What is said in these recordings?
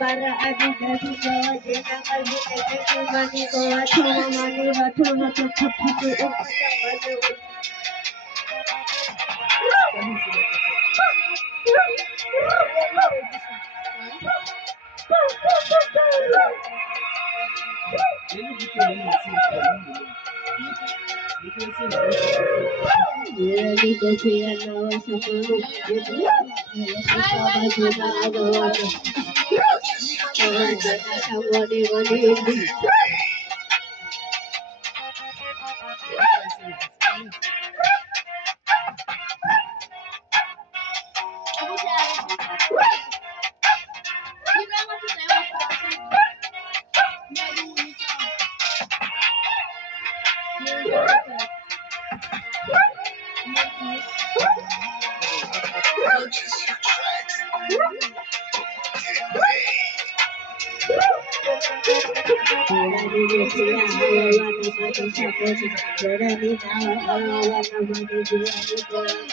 Para adi dari bawa jena kalbi teke mani bawa cuma mani batu batu batu batu Jadi kesian lawan sama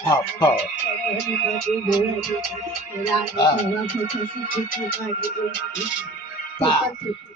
Pop, pop. Ah.